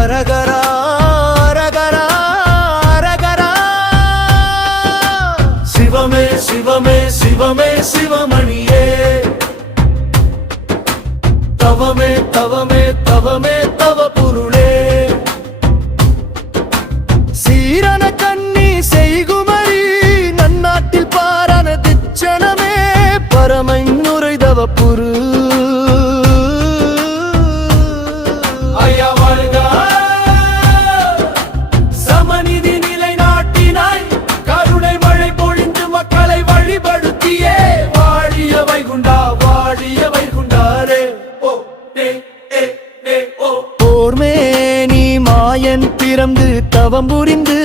அரகரா அரகரா அரகரா சிவமே சிவமே சிவமே சிவமணியே தவமே தவமே தவமே தவ பொருளே சீரன கண்ணி செய்குமரி நன்னாட்டில் பாரான திச்சனமே பரமைநுரை தவ புரு சமநிதி நிலை நாட்டினாய் கருணை மழை பொழிந்து மக்களை வழிபடுத்தியே வாழிய வைகுண்டா வாழிய வைகுண்டாரே ஓர்மேனி மாயன் பிறந்து தவம் புரிந்து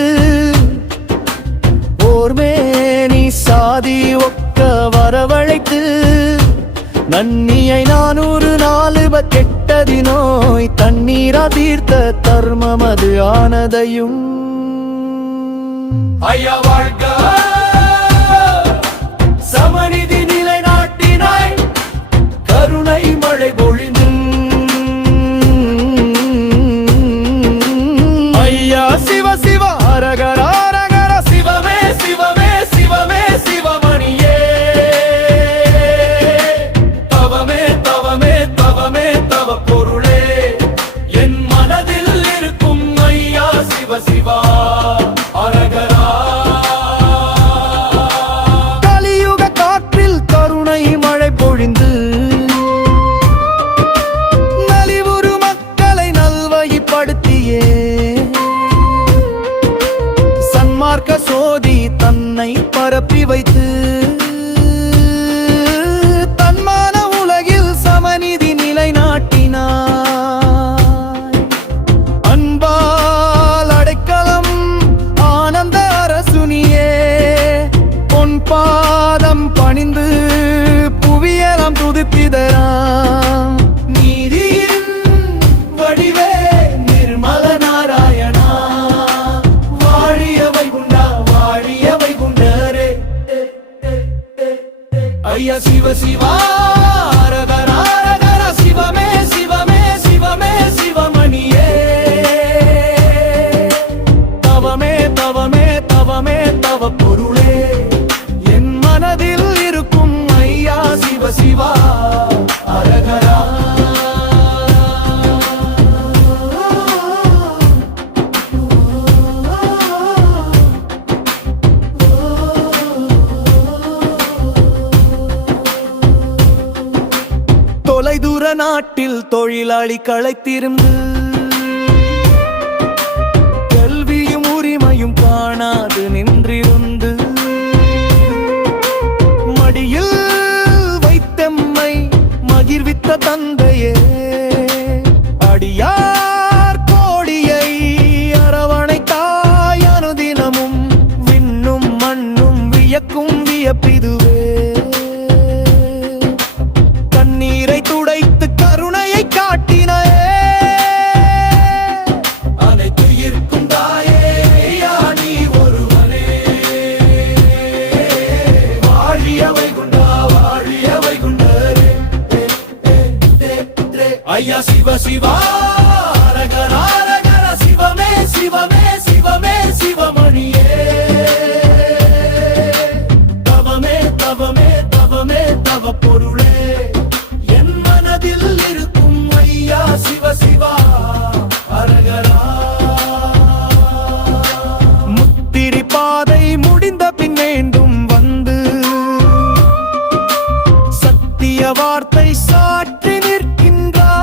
ஓர்மேனி சாதி ஒக்க வரவழைத்து நன்னியை 400 நாளுப கெட்டதி நோய் தண்ணீரா தீர்த்த தர்மமது ஆனதையும் ஐயா வாழ்க சமநிதி நிலை நாட்டினாய் கருணை மழை பொழிந்து ஐயா சிவ சிவ அரகர அரகர சிவமே சிவமே சிவமே சிவமணியே தவமே தவமே தவமே தவ பொருளே என் மனதில் இருக்கும் ஐயா சிவ சிவா அரகரா கலியுக காற்றில் கருணை மழை பொழிந்து நலிவுறு மக்களை நல்வழிப்படுத்தியே சன்மார்க்க சோதி தன்னை பரப்பி வைத்து தன்மான உலகில் சமநிதி நிலை நாட்டினாய் அன்பால் அடைக்கலம் ஆனந்த அரசுனியே பொன் பாதம் பணிந்து புவியலம் துதிப்பிதராம் நீதியின் வடிவே நிர்மல நாராயணா வாழிய வைகுண்டா வாழிய வைகுண்டரே ஐயா சிவ சிவா அரகர அரகர சிவமே சிவமே சிவமே சிவமணியே தவமே தவமே தவமே தவ பொருளே என் மனதில் இருக்கும் ஐயா சிவ சிவா அரகரா தொலைதூர நாட்டில் தொழிலாளி களைத்திருந்து கல்வியும் உரிமையும் காணாது நின்றிருந்து மடியில் வைத்தம்மை மகிழ்வித்த தந்தையே அடியார் கோடியை அரவணைத்தாய் அனுதினமும் விண்ணும் மண்ணும் வியக்கும் வியப்பிதுவே கண்ணீரை துடைத்து கருணையை காட்டினாயே அனைத்து இருக்கும் தாயே நீ ஒருவனே வாழிய வைகுண்டா வாழிய வைகுண்டரே ஐயா சிவ சிவா அரகர அரகர சிவமே சிவமே சிவமே சிவமணியே தவமே தவமே தவமே தவ பொருளே என் மனதில் இருக்கும் ஐயா சிவ சிவா அரகரா முத்திரி பாதை முடிந்த பின்னேண்டும் வந்து சத்திய வார்த்தை சாற்றி நிற்கின்றாய்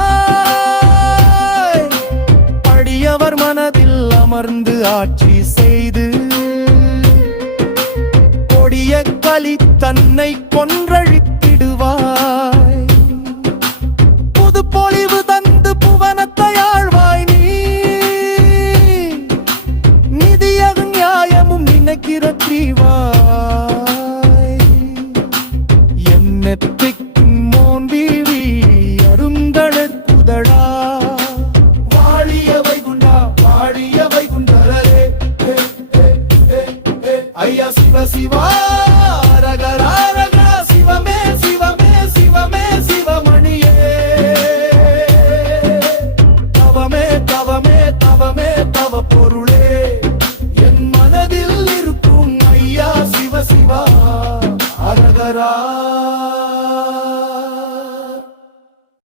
அடியவர் மனதில் அமர்ந்து ஆட்சி செய்து கொடிய கலி தன்னை கொன்றழித்திடுவாய் புது பொலிவு தந்து புவனத்தை ஆழ்வாய் நீ நிதியகும் நியாயமும் நினைக்கிற தீவாய் என்னெத்திக்கும் மோன் வீவி அருங்கணக்குதடா வாழிய வைகுண்டா வாழிய வைகுண்டரே ஐயா சிவ சிவா